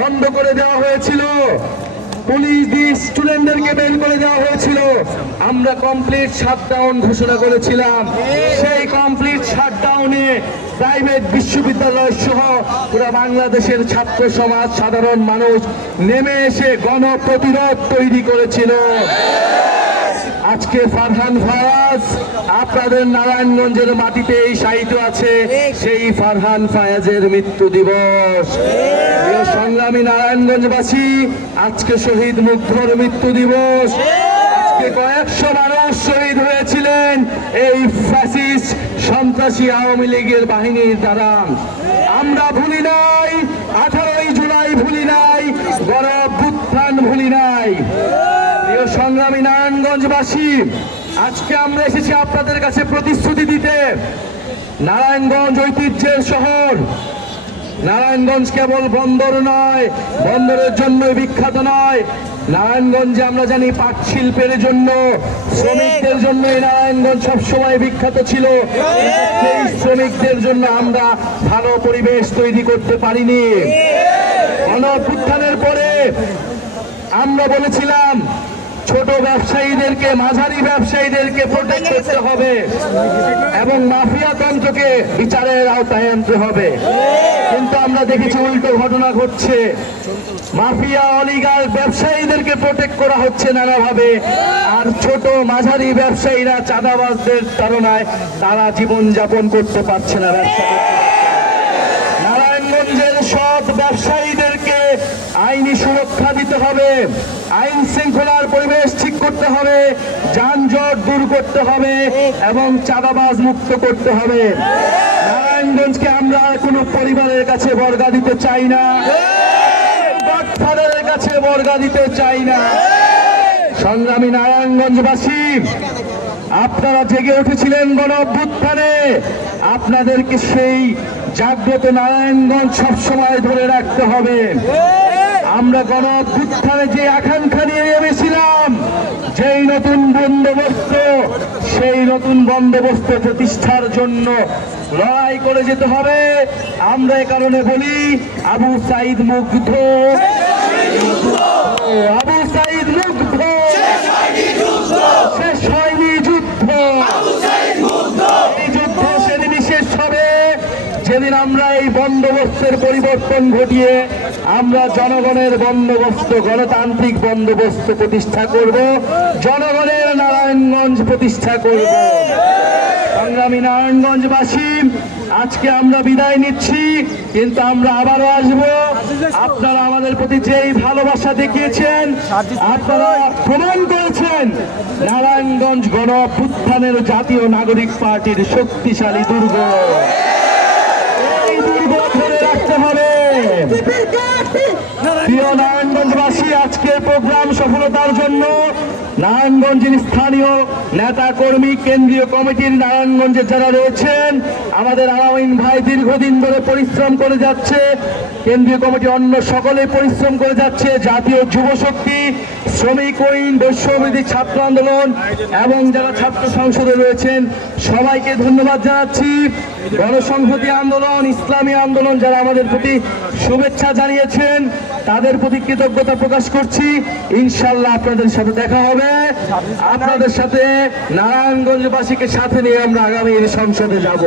বন্ধ করে দেওয়া হয়েছিল, পুলিশ দিয়ে স্টুডেন্টদেরকে বের করে দেওয়া হয়েছিল। আমরা কমপ্লিট শাটডাউন ঘোষণা করেছিলাম। সেই কমপ্লিট শাটডাউনে প্রাইভেট বিশ্ববিদ্যালয় সহ পুরো বাংলাদেশের ছাত্র সমাজ, সাধারণ মানুষ নেমে এসে গণপ্রতিরোধ তৈরি করেছিল। আজকে ফারহান ফায়াজ আপনাদের নারায়ণগঞ্জের মাটিতেই শায়িত আছে, সেই ফারহান ফায়াজের মৃত্যু দিবস। প্রিয় সংগ্রামী নারায়ণগঞ্জবাসী, আজকে শহীদ মুগ্ধর মৃত্যু দিবস। আজকে কয়েকশো মানুষ শহীদ হয়েছিলেন এই ফ্যাসিস্ট সন্ত্রাসী আওয়ামী লীগের বাহিনীর দ্বারা। আমরা ভুলি নাই, 18ই জুলাই ভুলি নাই, গণ-অভ্যুত্থান ভুলি নাই। প্রিয় সংগ্রামী নারায়ণগঞ্জবাসী, আজকে আমরা এসেছি আপনাদের কাছে প্রতিশ্রুতি দিতে। নারায়ণগঞ্জ ঐতিহ্যের শহর। নারায়ণগঞ্জ কেবল বন্দর নয়, বন্দরের জন্য বিখ্যাত নয়। নারায়ণগঞ্জে আমরা জানি পাট শিল্পের জন্য, শ্রমিকদের জন্য নারায়ণগঞ্জ সবসময় বিখ্যাত ছিল। সেই শ্রমিকদের জন্য আমরা ভালো পরিবেশ তৈরি করতে পারিনি। গণ-অভ্যুত্থানের পরে আমরা বলেছিলাম ছোট ব্যবসায়ীদেরকে, মাঝারি ব্যবসায়ীদেরকে প্রোটেক্ট করতে হবে এবং মাফিয়া তন্ত্রকে বিচারের আওতায় আনতে হবে। কিন্তু আমরা দেখেছি উল্টো ঘটনা ঘটছে। মাফিয়া অলিগাল ব্যবসায়ীদেরকে প্রোটেক্ট করা হচ্ছে নানাভাবে, আর ছোট মাঝারি ব্যবসায়ীরা চাঁদাবাজদের তাড়নায় তারা জীবনযাপন করতে পারছে না, ব্যবসা করতে। নারায়ণগঞ্জের সৎ ব্যবসায়ীদেরকে আইনি সুরক্ষা দিতে হবে, আইন শৃঙ্খলার পরিবেশ ঠিক করতে হবে, যানজট দূর করতে হবে এবং চাঁদাবাজ মুক্ত করতে হবে। নারায়ণগঞ্জকে আমরা কোনো পরিবারের কাছে বর্গা দিতে চাই না, গডফাদারের কাছে বর্গা দিতে চাই না। সংগ্রামী নারায়ণগঞ্জবাসী, আপনারা জেগে উঠেছিলেন গণ-অভ্যুত্থানে, আপনাদেরকে সেই জাগ্রত নারায়ণগঞ্জ সবসময় ধরে রাখতে হবে। আমরা গণ-অভ্যুত্থানে যে আকাঙ্ক্ষা নিয়ে নেমেছিলাম, যেই নতুন বন্দোবস্ত, সেই নতুন বন্দোবস্ত প্রতিষ্ঠার জন্য লড়াই করে যেতে হবে। আমরা এ কারণে বলি, আবু সাঈদ মুগ্ধ, আবু সাঈদ মুগ্ধ, শেষ হয়নি যুদ্ধ। এই যুদ্ধ সেদিনই শেষ হবে যেদিন আমরা এই বন্দোবস্তের পরিবর্তন ঘটিয়ে আমরা জনগণের বন্দোবস্ত, গণতান্ত্রিক বন্দোবস্ত প্রতিষ্ঠা করব, জনগণের নারায়ণগঞ্জ প্রতিষ্ঠা করব। সংগ্রামী নারায়ণগঞ্জবাসী, আজকে আমরা বিদায় নিচ্ছি, কিন্তু আমরা আবারও আসব। আপনারা আমাদের প্রতি যেই ভালোবাসা দেখিয়েছেন, আপনারা প্রমাণ করেছেন নারায়ণগঞ্জ গণ-অভ্যুত্থানের জাতীয় নাগরিক পার্টির শক্তিশালী দুর্গ। এই দুর্গ ধরে রাখতে হবে। প্রিয় নারায়ণগঞ্জবাসী, আজকের প্রোগ্রাম সফলতার জন্য নারায়ণগঞ্জের স্থানীয় নেতা কর্মী, কেন্দ্রীয় কমিটির নারায়ণগঞ্জে যারা রয়েছেন, আমাদের আলামিন ভাই দীর্ঘদিন ধরে পরিশ্রম করে যাচ্ছে, কেন্দ্রীয় কমিটি অন্য সকলে পরিশ্রম করে যাচ্ছে, জাতীয় যুব শক্তি, শ্রমিক ঐক্য, বৈশ্যবিরোধী ছাত্র আন্দোলন এবং যারা ছাত্র সংসদে রয়েছেন, সবাইকে ধন্যবাদ জানাচ্ছি। গণসংহতি আন্দোলন, ইসলামী আন্দোলন যারা আমাদের প্রতি শুভেচ্ছা জানিয়েছেন, তাদের প্রতি কৃতজ্ঞতা প্রকাশ করছি। ইনশাল্লাহ আপনাদের সাথে দেখা হবে, আপনাদের সাথে নারায়ণগঞ্জবাসীকে সাথে নিয়ে আমরা আগামী সংসদে যাব।